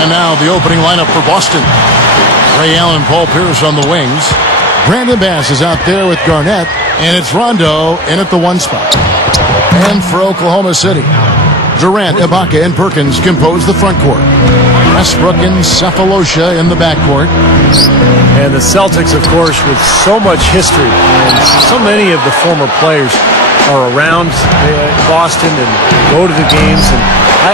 And now the opening lineup for Boston. Ray Allen, Paul Pierce on the wings. Brandon Bass is out there with Garnett. And it's Rondo in at the 1 spot. And for Oklahoma City, Durant, Ibaka, and Perkins compose the front court. Westbrook and Cephalosha in the backcourt. And the Celtics, of course, with so much history, and so many of the former players are around Boston and go to the games, and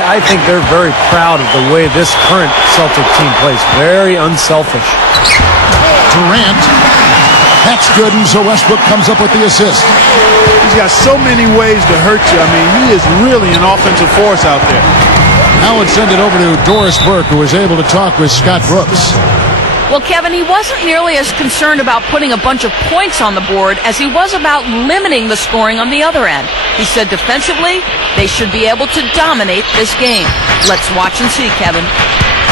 I think they're very proud of the way this current Celtic team plays. Very unselfish. Durant, that's good, and so Westbrook comes up with the assist. He's got so many ways to hurt you. I mean, he is really an offensive force out there. Now let's send it over to Doris Burke, who was able to talk with Scott Brooks. Well, Kevin, he wasn't nearly as concerned about putting a bunch of points on the board as he was about limiting the scoring on the other end. He said defensively, they should be able to dominate this game. Let's watch and see, Kevin.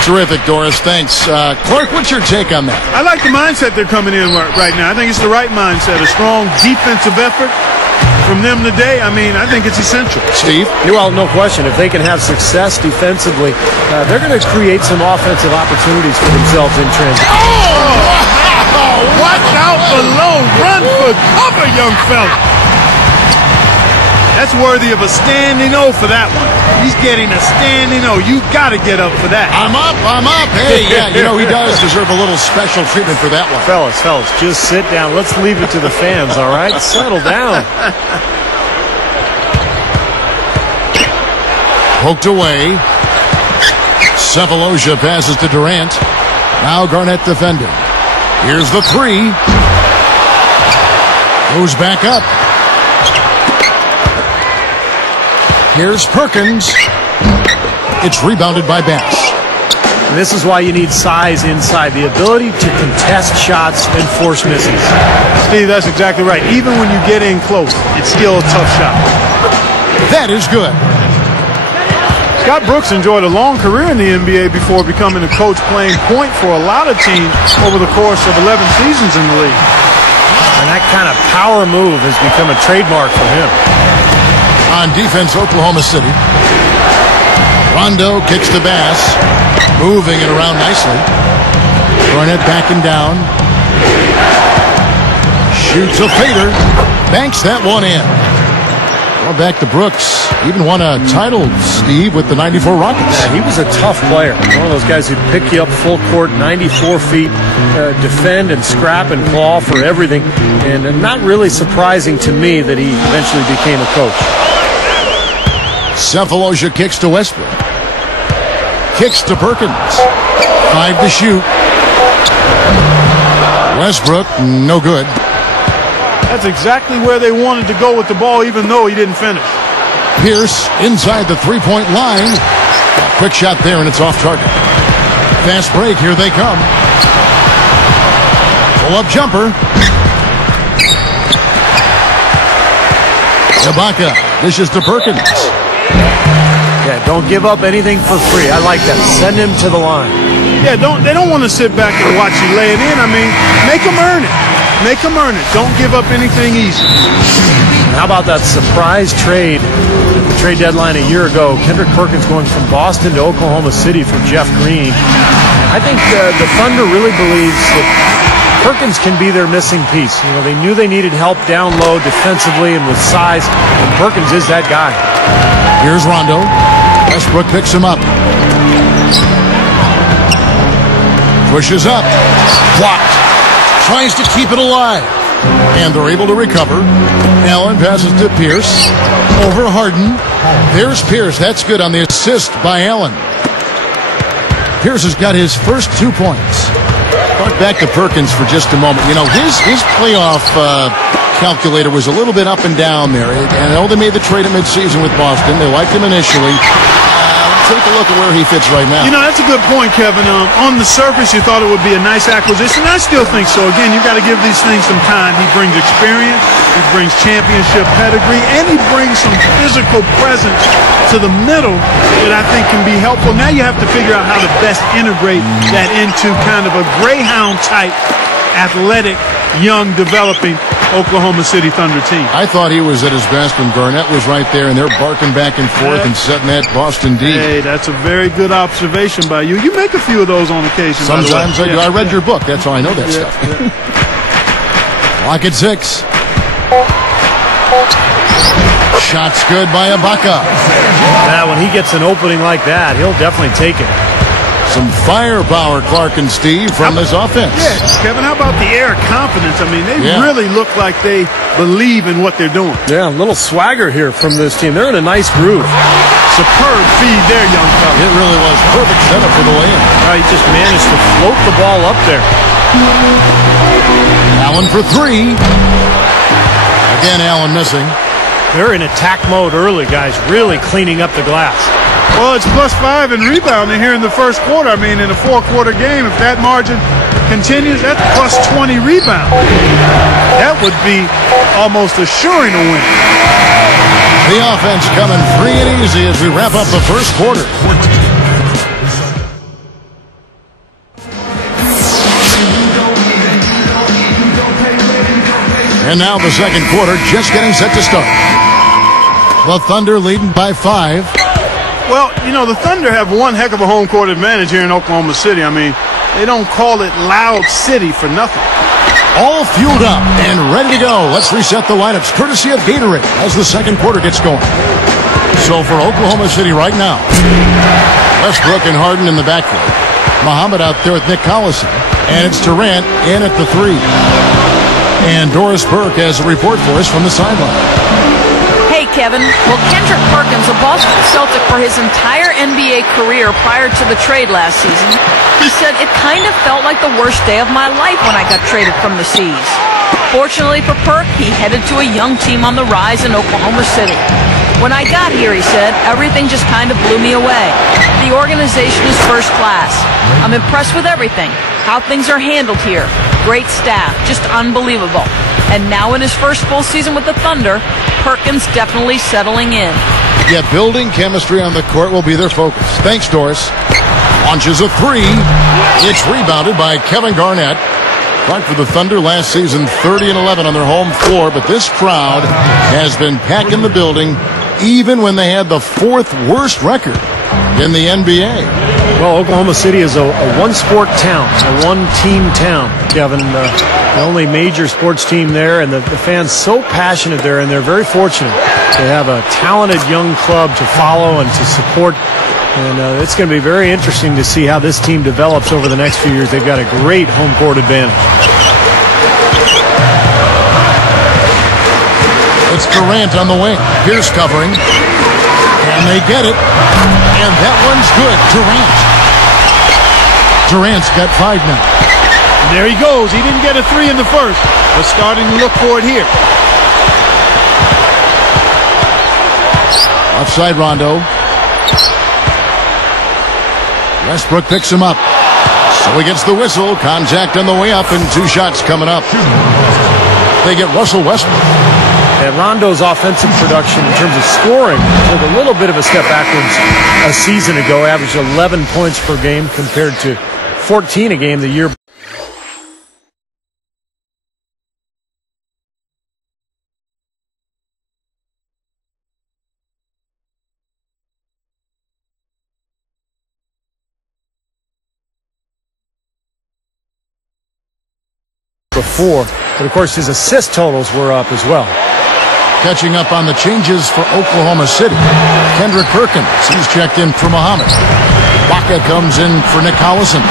Terrific, Doris. Thanks. Clark, what's your take on that? I like the mindset they're coming in right now. I think it's the right mindset. A strong defensive effort from them today. I mean, I think it's essential. Steve? Well, no question. If they can have success defensively, they're going to create some offensive opportunities for themselves in transition. Oh, watch out below. Run for cover, young fella. That's worthy of a standing O for that one. He's getting a standing O. You got to get up for that. I'm up. Hey, yeah, you know, he does deserve a little special treatment for that one. Fellas, just sit down. Let's leave it to the fans, all right? Settle down. Poked away. Cephalosha passes to Durant. Now Garnett defending. Here's the 3. Goes back up. Here's Perkins. It's rebounded by Bass. And this is why you need size inside. The ability to contest shots and force misses. Steve, that's exactly right. Even when you get in close, it's still a tough shot. That is good. Scott Brooks enjoyed a long career in the NBA before becoming a coach, playing point for a lot of teams over the course of 11 seasons in the league. And that kind of power move has become a trademark for him. On defense, Oklahoma City. Rondo kicks to Bass. Moving it around nicely. Garnett backing down. Shoots a fader. Banks that one in. Well, back to Brooks. Even won a title, Steve, with the 94 Rockets. Yeah, he was a tough player. One of those guys who'd pick you up full court, 94 feet, defend and scrap and claw for everything. And not really surprising to me that he eventually became a coach. Cephalosha kicks to Westbrook. Kicks to Perkins. 5 to shoot. Westbrook, no good. That's exactly where they wanted to go with the ball, even though he didn't finish. Pierce inside the three-point line. A quick shot there, and it's off target. Fast break, here they come. Pull-up jumper. Ibaka dishes to Perkins. Yeah, don't give up anything for free. I like that. Send him to the line. Yeah, they don't want to sit back and watch you lay it in. I mean, make them earn it. Make them earn it. Don't give up anything easy. How about that surprise trade at the trade deadline a year ago? Kendrick Perkins going from Boston to Oklahoma City for Jeff Green. I think the Thunder really believes that Perkins can be their missing piece. You know, they knew they needed help down low defensively and with size, and Perkins is that guy. Here's Rondo. Westbrook picks him up. Pushes up. Blocked. Tries to keep it alive. And they're able to recover. Allen passes to Pierce. Over Harden. There's Pierce. That's good on the assist by Allen. Pierce has got his first 2 points. Back to Perkins for just a moment. You know, his playoff calculator was a little bit up and down there. And I know they made the trade at midseason with Boston. They liked him initially. Take a look at where he fits right now. You know, that's a good point, Kevin. On the surface, you thought it would be a nice acquisition. I still think so. Again, you've got to give these things some time. He brings experience. He brings championship pedigree. And he brings some physical presence to the middle that I think can be helpful. Now you have to figure out how to best integrate that into kind of a Greyhound-type, athletic, young, developing Oklahoma City Thunder team. I thought he was at his best when Garnett was right there, and they're barking back and forth and setting that Boston D. Hey, that's a very good observation by you. You make a few of those on occasion. Sometimes I do. I read your book. That's how I know that stuff. Clock at 6. Shot's good by Ibaka. Yeah, when he gets an opening like that, he'll definitely take it. Some firepower, Clark and Steve, from this offense. Yeah, Kevin, how about the air of confidence? I mean, they really look like they believe in what they're doing. Yeah, a little swagger here from this team. They're in a nice groove. Superb feed there, young fella. It really was. Perfect setup for the lay-in. He just managed to float the ball up there. Allen for 3. Again, Allen missing. They're in attack mode early, guys, really cleaning up the glass. Well, it's +5 in rebounding here in the first quarter. I mean, in a 4-quarter game, if that margin continues, that's +20 rebound. That would be almost assuring a win. The offense coming free and easy as we wrap up the first quarter. And now the second quarter just getting set to start. The Thunder leading by 5. Well, you know, the Thunder have one heck of a home court advantage here in Oklahoma City. I mean, they don't call it Loud City for nothing. All fueled up and ready to go. Let's reset the lineups courtesy of Gatorade as the second quarter gets going. So for Oklahoma City right now, Westbrook and Harden in the backcourt. Muhammad out there with Nick Collison. And it's Durant in at the 3. And Doris Burke has a report for us from the sideline. Hey, Kevin. Well, Kendrick Perkins, a Boston Celtic for his entire NBA career prior to the trade last season, he said, "It kind of felt like the worst day of my life when I got traded from the C's." Fortunately for Perk, he headed to a young team on the rise in Oklahoma City. "When I got here," he said, "everything just kind of blew me away. The organization is first class. I'm impressed with everything, how things are handled here. Great staff, just unbelievable. And now in his first full season with the Thunder, Perkins definitely settling in." Yeah, building chemistry on the court will be their focus. Thanks, Doris. Launches a 3. It's rebounded by Kevin Garnett. Right for the Thunder last season, 30-11 on their home floor, but this crowd has been packing the building even when they had the 4th worst record in the NBA. Well, Oklahoma City is a one-sport town, a one-team town, Kevin. The only major sports team there, and the fans so passionate there, and they're very fortunate to have a talented young club to follow and to support. And it's going to be very interesting to see how this team develops over the next few years. They've got a great home court advantage. It's Durant on the wing. Pierce covering. And they get it. And that one's good. Durant's got 5 now. And there he goes. He didn't get a 3 in the first, but starting to look for it here. Offside Rondo. Westbrook picks him up. So he gets the whistle. Contact on the way up, and 2 shots coming up. They get Russell Westbrook. And Rondo's offensive production in terms of scoring took a little bit of a step backwards a season ago, averaged 11 points per game compared to 14 a game the year before. But, of course, his assist totals were up as well. Catching up on the changes for Oklahoma City. Kendrick Perkins, he's checked in for Muhammad. Baca comes in for Nick Collison.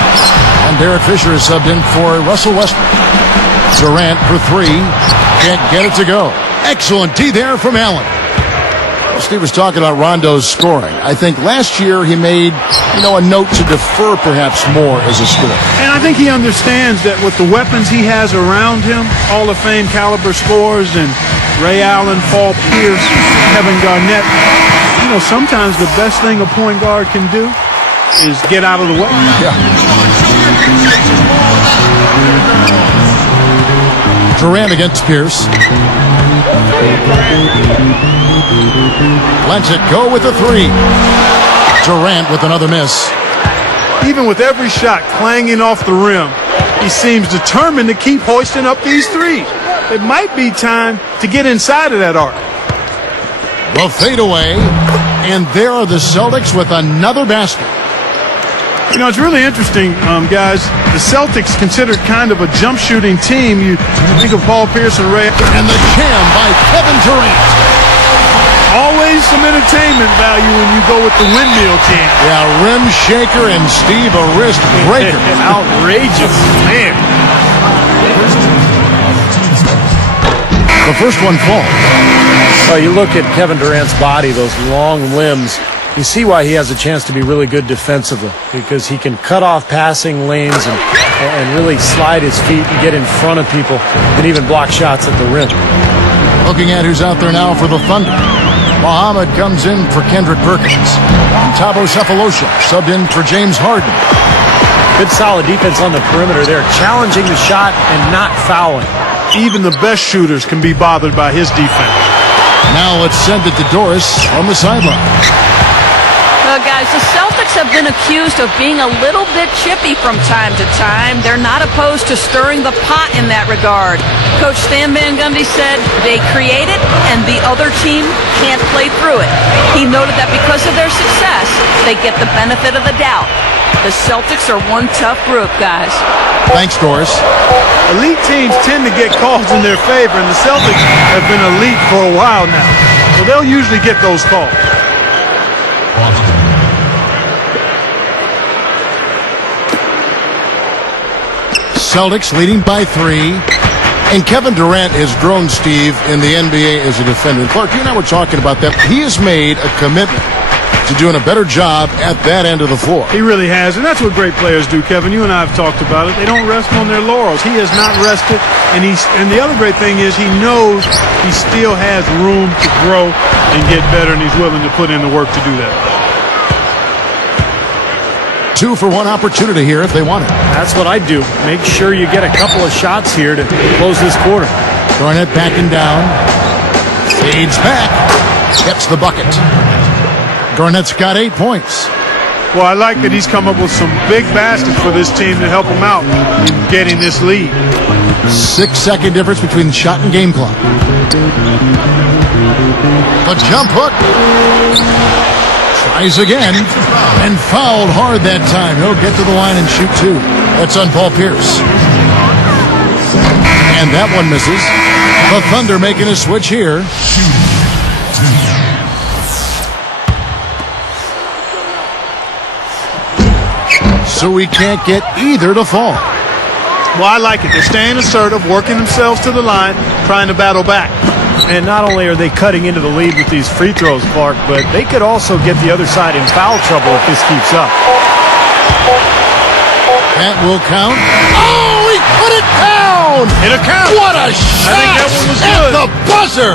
And Derek Fisher is subbed in for Russell Westbrook. Durant for 3. Can't get it to go. Excellent D there from Allen. Steve was talking about Rondo's scoring. I think last year he made, a note to defer perhaps more as a scorer. And I think he understands that with the weapons he has around him, Hall of Fame caliber scorers and Ray Allen, Paul Pierce, Kevin Garnett, sometimes the best thing a point guard can do is get out of the way. Yeah. Durant against Pierce. Lets it go with a 3. Durant with another miss. Even with every shot clanging off the rim, he seems determined to keep hoisting up these threes. it might be time to get inside of that arc. The fadeaway, and there are the Celtics with another basket. You know, it's really interesting, guys. The Celtics considered kind of a jump shooting team. You think of Paul Pierce and Ray. And the jam by Kevin Durant. Always some entertainment value when you go with the windmill team. Yeah, rim shaker and Steve a wrist breaker. Outrageous, man. The first one falls. Well, you look at Kevin Durant's body, those long limbs. You see why he has a chance to be really good defensively, because he can cut off passing lanes and really slide his feet and get in front of people and even block shots at the rim. Looking at who's out there now for the Thunder. Muhammad comes in for Kendrick Perkins. And Thabo Sefolosha subbed in for James Harden. Good solid defense on the perimeter there, challenging the shot and not fouling. Even the best shooters can be bothered by his defense. Now let's send it to Doris on the sideline. Well, guys, the Celtics have been accused of being a little bit chippy from time to time. They're not opposed to stirring the pot in that regard. Coach Stan Van Gundy said they create it and the other team can't play through it. He noted that because of their success, they get the benefit of the doubt. The Celtics are one tough group, guys. Thanks, Doris. Elite teams tend to get calls in their favor, and the Celtics have been elite for a while now. So they'll usually get those calls. Celtics leading by 3. And Kevin Durant has grown, Steve, in the NBA as a defender. Clark, you and I were talking about that. He has made a commitment to doing a better job at that end of the floor. He really has, and that's what great players do, Kevin. You and I have talked about it. They don't rest on their laurels. He has not rested, and the other great thing is he knows he still has room to grow and get better, and he's willing to put in the work to do that. 2-for-1 opportunity here if they want it. That's what I do. Make sure you get a couple of shots here to close this quarter. Garnett backing down. Fades back. Gets the bucket. Garnett's got 8 points. Well, I like that he's come up with some big baskets for this team to help him out in getting this lead. 6-second difference between the shot and game clock. The jump hook. Tries again and fouled hard that time. He'll get to the line and shoot 2. That's on Paul Pierce. And that one misses. The Thunder making a switch here. So we can't get either to fall. Well, I like it. They're staying assertive, working themselves to the line, trying to battle back. And not only are they cutting into the lead with these free throws, Clark, but they could also get the other side in foul trouble if this keeps up. That will count. Oh, he put it down! It'll count. What a shot! I think that one was at good. The buzzer!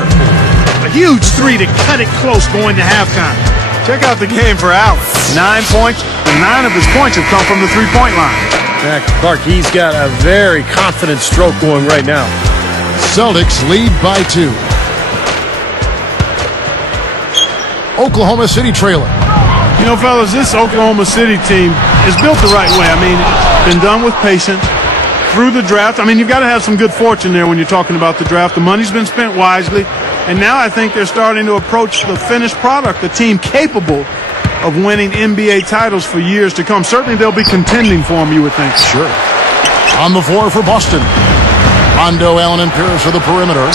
A huge 3 to cut it close going to halftime. Check out the game for Allen. 9 points, and 9 of his points have come from the three-point line. Clark, he's got a very confident stroke going right now. Celtics lead by 2. Oklahoma City trailer. You know, fellas, this Oklahoma City team is built the right way. I mean, it's been done with patience through the draft. I mean, you've got to have some good fortune there when you're talking about the draft. The money's been spent wisely, and now I think they're starting to approach the finished product, a team capable of winning NBA titles for years to come. Certainly they'll be contending for them, you would think. Sure. On the floor for Boston. Rondo, Allen, and Pierce for the perimeter.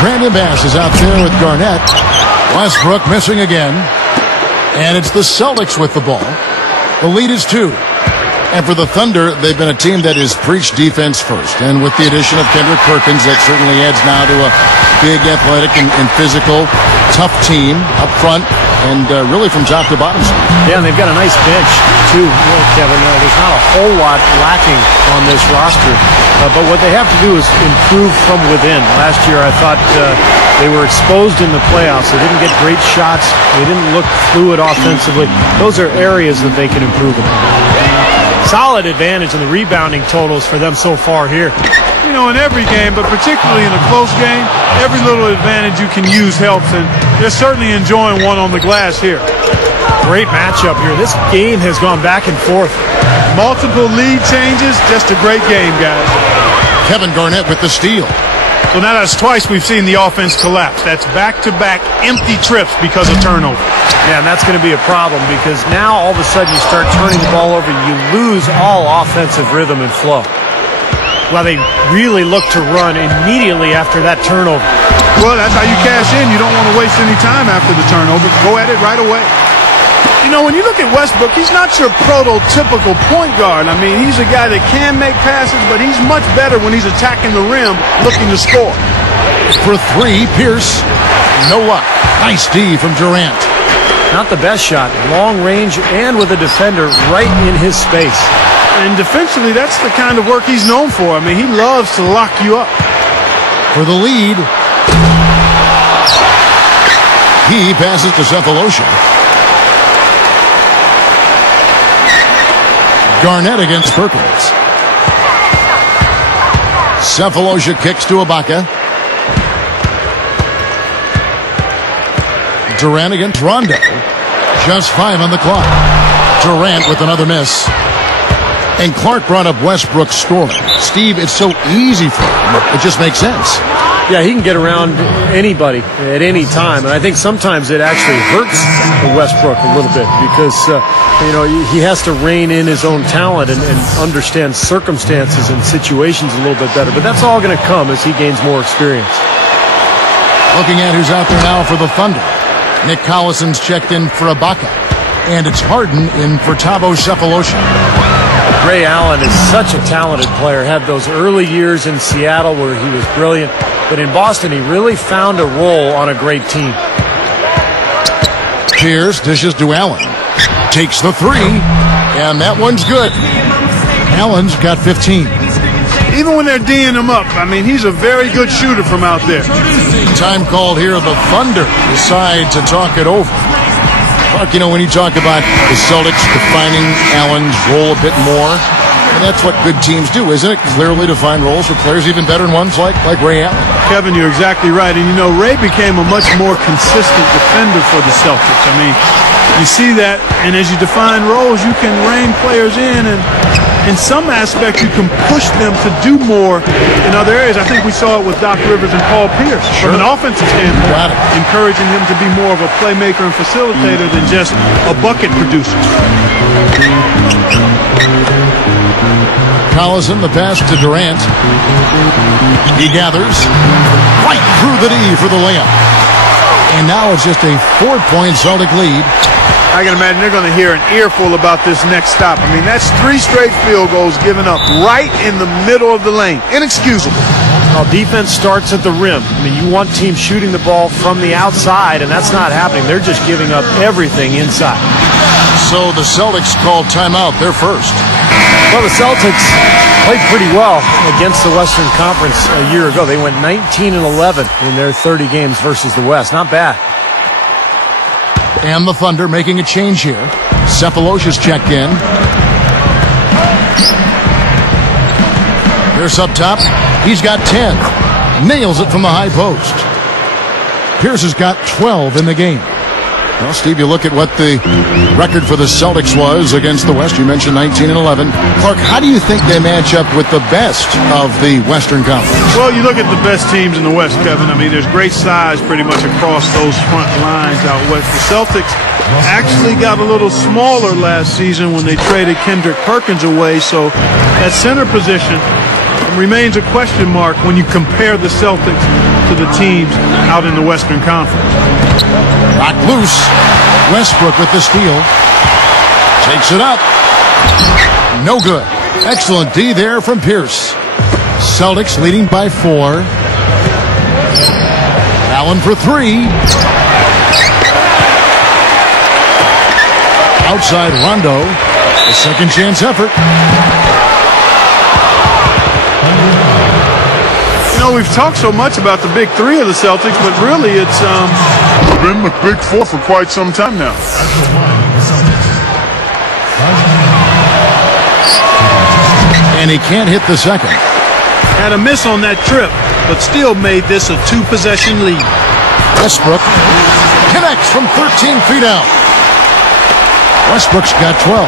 Brandon Bass is out there with Garnett. Westbrook missing again. And it's the Celtics with the ball. The lead is 2. And for the Thunder, they've been a team that has preached defense first. And with the addition of Kendrick Perkins, that certainly adds now to a big, athletic, and physical, tough team up front. And really from top to bottom. Yeah, and they've got a nice bench, too, Kevin. There's not a whole lot lacking on this roster. But what they have to do is improve from within. Last year, I thought they were exposed in the playoffs. They didn't get great shots. They didn't look fluid offensively. Those are areas that they can improve upon. Solid advantage in the rebounding totals for them so far here. You know, in every game, but particularly in a close game, every little advantage you can use helps, and they're certainly enjoying one on the glass here. Great matchup here. This game has gone back and forth. Multiple lead changes, just a great game, guys. Kevin Garnett with the steal. So now that's twice we've seen the offense collapse. That's back-to-back empty trips because of turnover. Yeah, and that's going to be a problem because now all of a sudden you start turning the ball over, you lose all offensive rhythm and flow. Well, they really look to run immediately after that turnover. Well, that's how you cash in. You don't want to waste any time after the turnover. Go at it right away. You know, when you look at Westbrook, he's not your prototypical point guard. I mean, he's a guy that can make passes, but he's much better when he's attacking the rim looking to score. For three, Pierce. No luck. Nice D from Durant. Not the best shot. Long range and with a defender right in his space. And defensively, that's the kind of work he's known for. I mean, he loves to lock you up. For the lead. He passes to Cephalosha. Garnett against Perkins. Cephalosha kicks to Ibaka. Durant against Rondo. Just 5 on the clock. Durant with another miss. And Clark brought up Westbrook's scoring. Steve, it's so easy for him. It just makes sense. Yeah, he can get around anybody at any time, and I think sometimes it actually hurts Westbrook a little bit because he has to rein in his own talent and understand circumstances and situations a little bit better. But that's all going to come as he gains more experience. Looking at who's out there now for the Thunder. Nick Collison's checked in for Ibaka, and it's Harden in for Thabo Cephalosha. Ray Allen is such a talented player. Had those early years in Seattle where he was brilliant. But in Boston, he really found a role on a great team. Pierce dishes to Allen. Takes the three, and that one's good. Allen's got 15. Even when they're D'ing him up, I mean, he's a very good shooter from out there. Time called here. The Thunder decide to talk it over. Clark, when you talk about the Celtics defining Allen's role a bit more, and that's what good teams do, isn't it? Clearly define roles for players even better than ones like Ray Allen. Kevin, you're exactly right. And, Ray became a much more consistent defender for the Celtics. I mean, you see that, and as you define roles, you can rein players in, and in some aspects, you can push them to do more in other areas. I think we saw it with Doc Rivers and Paul Pierce. From an offensive standpoint, encouraging him to be more of a playmaker and facilitator than just a bucket producer. Collison, the pass to Durant. He gathers right through the D for the layup. And now it's just a 4-point Celtic lead. I can imagine they're going to hear an earful about this next stop. I mean, that's 3 straight field goals given up right in the middle of the lane. Inexcusable. Well, defense starts at the rim. I mean, you want teams shooting the ball from the outside, and that's not happening. They're just giving up everything inside. So the Celtics called timeout. They're first. Well, the Celtics played pretty well against the Western Conference a year ago. They went 19-11 in their 30 games versus the West. Not bad. And the Thunder making a change here. Cephalosha's checked in. Pierce up top. He's got 10. Nails it from the high post. Pierce has got 12 in the game. Well, Steve, you look at what the record for the Celtics was against the West. You mentioned 19-11. Clark, how do you think they match up with the best of the Western Conference? Well, you look at the best teams in the West, Kevin. I mean, there's great size pretty much across those front lines out west. The Celtics actually got a little smaller last season when they traded Kendrick Perkins away, so that center position remains a question mark when you compare the Celtics to the teams out in the Western Conference. Rock loose. Westbrook with the steal. Takes it up. No good. Excellent D there from Pierce. Celtics leading by 4. Allen for 3. Outside Rondo. A second chance effort. We've talked so much about the big 3 of the Celtics, but really it's been the big 4 for quite some time now. And he can't hit the second. Had a miss on that trip, but still made this a 2-possession lead. Westbrook connects from 13 feet out. Westbrook's got 12.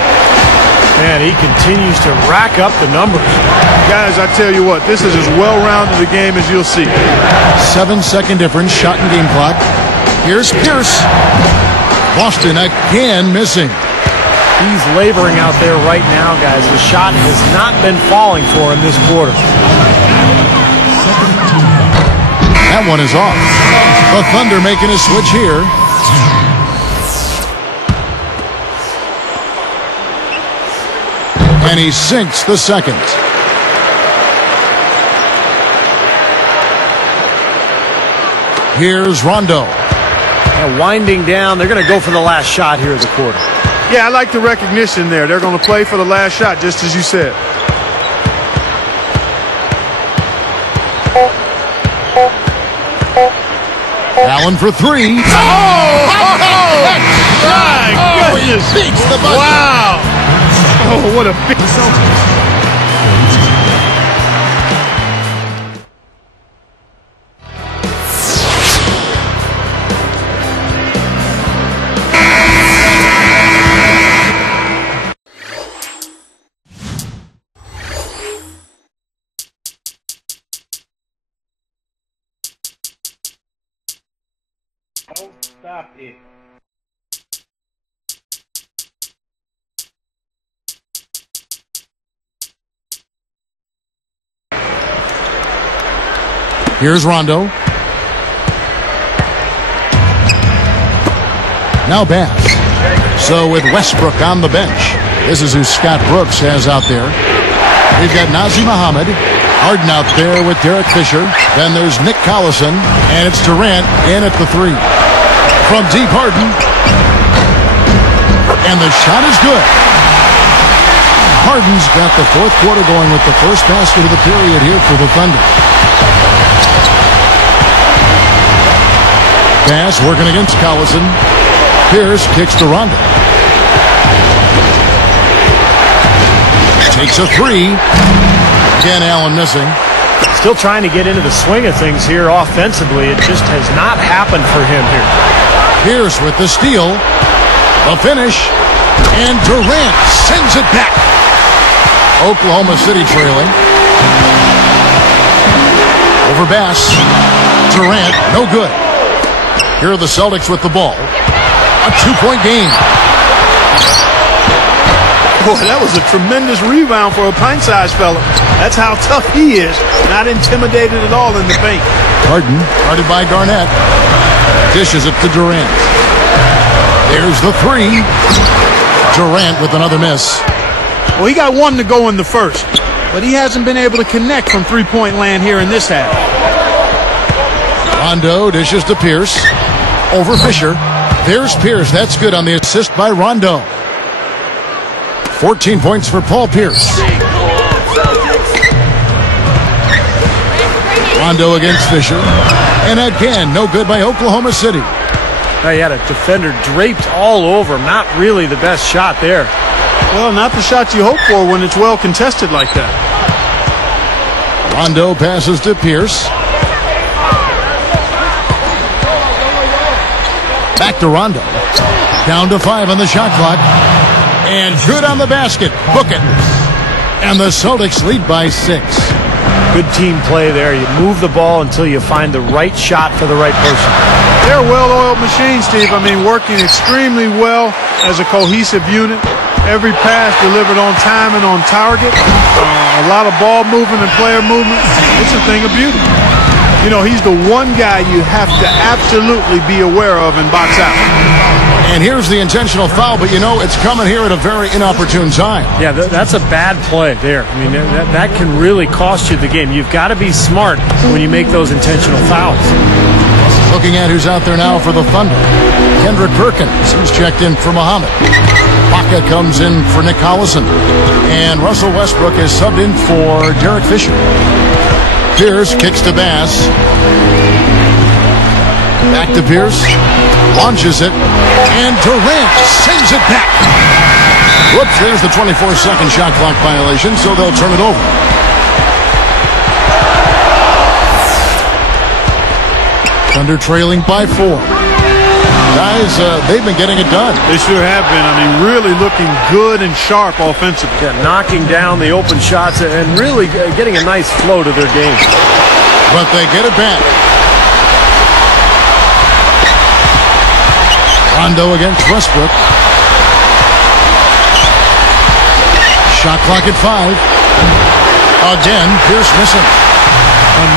Man, he continues to rack up the numbers. Guys, I tell you what, this is as well-rounded a game as you'll see. 7-second difference, shot and game clock. Here's Pierce. Boston again missing. He's laboring out there right now, guys. The shot has not been falling for him this quarter. That one is off. The Thunder making a switch here. And he sinks the second. Here's Rondo. Now winding down, they're going to go for the last shot here of the quarter. Yeah, I like the recognition there. They're going to play for the last shot, just as you said. Allen for three. My goodness. Beats the buzzer. Wow. Oh, what a big... Oh, stop it. Here's Rondo. Now Bass. So with Westbrook on the bench, this is who Scott Brooks has out there. We've got Nazir Muhammad. Harden out there with Derek Fisher. Then there's Nick Collison. And it's Durant in at the three. From deep, Harden. And the shot is good. Harden's got the fourth quarter going with the first basket of the period here for the Thunder. Pass working against Collison. Pierce kicks to Rondo. Takes a three. Again, Allen missing. Still trying to get into the swing of things here offensively. It just has not happened for him here. Pierce with the steal. The finish. And Durant sends it back. Oklahoma City trailing. Over Bass. Durant, no good. Here are the Celtics with the ball. A two-point game. Boy, that was a tremendous rebound for a pint-sized fella. That's how tough he is. Not intimidated at all in the paint. Harden, guarded by Garnett. Dishes it to Durant. There's the three. Durant with another miss. Well, he got one to go in the first, but he hasn't been able to connect from three-point land here in this half. Rondo dishes to Pierce. Over Fisher. There's Pierce. That's good on the assist by Rondo. 14 points for Paul Pierce. Rondo against Fisher. And again, no good by Oklahoma City. Now you had a defender draped all over him. Not really the best shot there. Well, not the shot you hope for when it's well contested like that. Rondo passes to Pierce. Back to Rondo. Down to 5 on the shot clock. And good on the basket. Book it. And the Celtics lead by 6. Good team play there. You move the ball until you find the right shot for the right person. They're a well-oiled machine, Steve. I mean, working extremely well as a cohesive unit. Every pass delivered on time and on target. A lot of ball movement and player movement. It's a thing of beauty. You know, he's the one guy you have to absolutely be aware of and box out. And here's the intentional foul, but you know, it's coming here at a very inopportune time. Yeah, that's a bad play there. I mean, that can really cost you the game. You've got to be smart when you make those intentional fouls. Looking at who's out there now for the Thunder. Kendrick Perkins, who's checked in for Muhammad. Baca comes in for Nick Collison. And Russell Westbrook is subbed in for Derek Fisher. Pierce kicks to Bass. Back to Pierce. Launches it. And Durant sends it back. Whoops, there's the 24-second shot clock violation, so they'll turn it over. Thunder trailing by 4. Guys, they've been getting it done. They sure have been. I mean, really looking good and sharp offensively. Yeah, knocking down the open shots and really getting a nice flow to their game. But they get it back. Rondo against Westbrook. Shot clock at 5. Again, Pierce missing.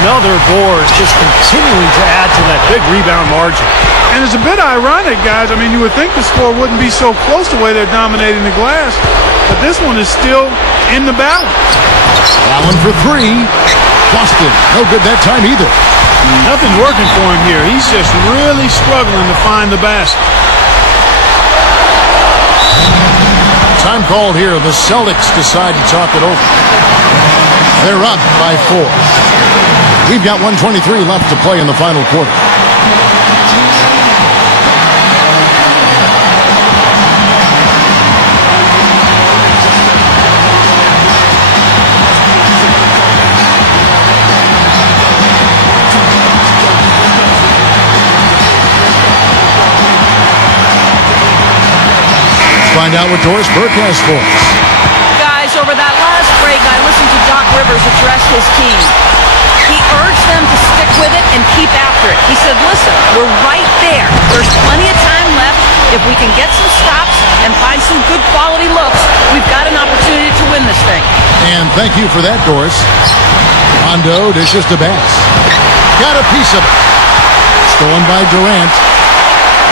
Another board, just continuing to add to that big rebound margin. And it's a bit ironic, guys. I mean, you would think the score wouldn't be so close the way they're dominating the glass, but this one is still in the balance. Allen for 3. Boston, no good that time either. Nothing's working for him here. He's just really struggling to find the basket. Time called here. The Celtics decide to talk it over. They're up by 4. We've got 1:23 left to play in the final quarter. Let's find out what Doris Burke has for us. Guys, over that last break, I listened to Doc Rivers address his team. He urged them to stick with it and keep after it. He said, listen, we're right there. There's plenty of time left. If we can get some stops and find some good quality looks, we've got an opportunity to win this thing. And thank you for that, Doris. Rondo dishes to Bass. Got a piece of it. Stolen by Durant.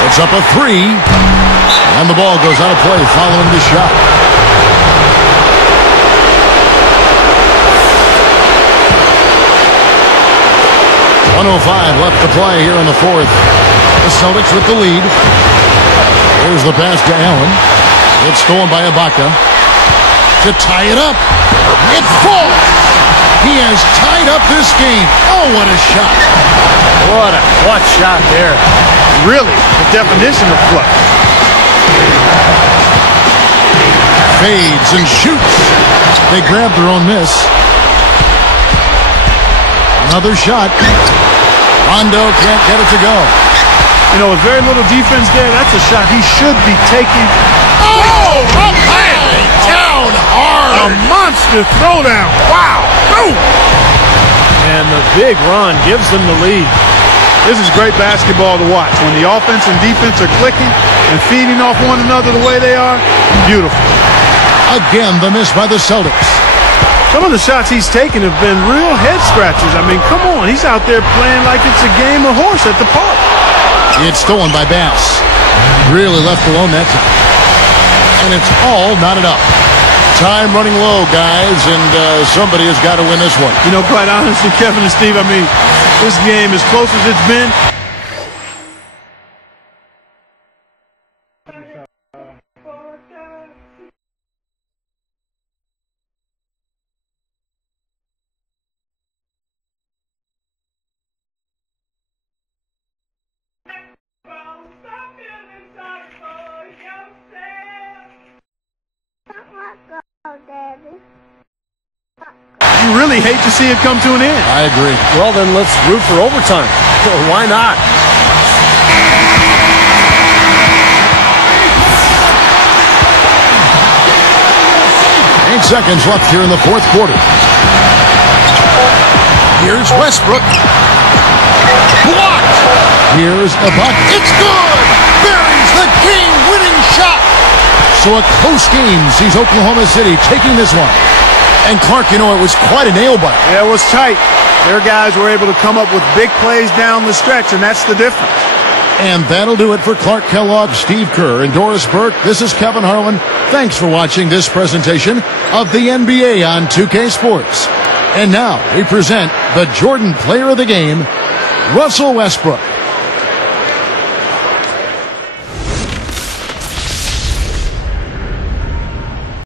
It's up a 3. And the ball goes out of play following the shot. .105 left to play here in the 4th. The Celtics with the lead. Here's the pass to Allen. It's stolen by Ibaka. To tie it up. It falls. He has tied up this game. Oh, what a shot. What a clutch shot there. Really, the definition of clutch. Fades and shoots. They grab their own miss. Another shot. Rondo can't get it to go. You know, with very little defense there, that's a shot he should be taking. Oh, up high, down hard. A monster throwdown. Wow. Boom. And the big run gives them the lead. This is great basketball to watch. When the offense and defense are clicking and feeding off one another the way they are, beautiful. Again, the miss by the Celtics. Some of the shots he's taken have been real head scratchers. I mean, come on. He's out there playing like it's a game of horse at the park. It's stolen by Bass. Really left alone that time. And it's all knotted up. Time running low, guys, and somebody has got to win this one. You know, quite honestly, Kevin and Steve, I mean, this game, as close as it's been, you really hate to see it come to an end. I agree. Well, then let's root for overtime. Why not? 8 seconds left here in the 4th quarter. Here's Westbrook. Blocked. Here's Ibaka. It's good. Buries the game-winning shot. So a close game sees Oklahoma City taking this one. And Clark, you know, it was quite a nail-biter. Yeah, it was tight. Their guys were able to come up with big plays down the stretch, and that's the difference. And that'll do it for Clark Kellogg, Steve Kerr, and Doris Burke. This is Kevin Harlan. Thanks for watching this presentation of the NBA on 2K Sports. And now we present the Jordan Player of the Game, Russell Westbrook.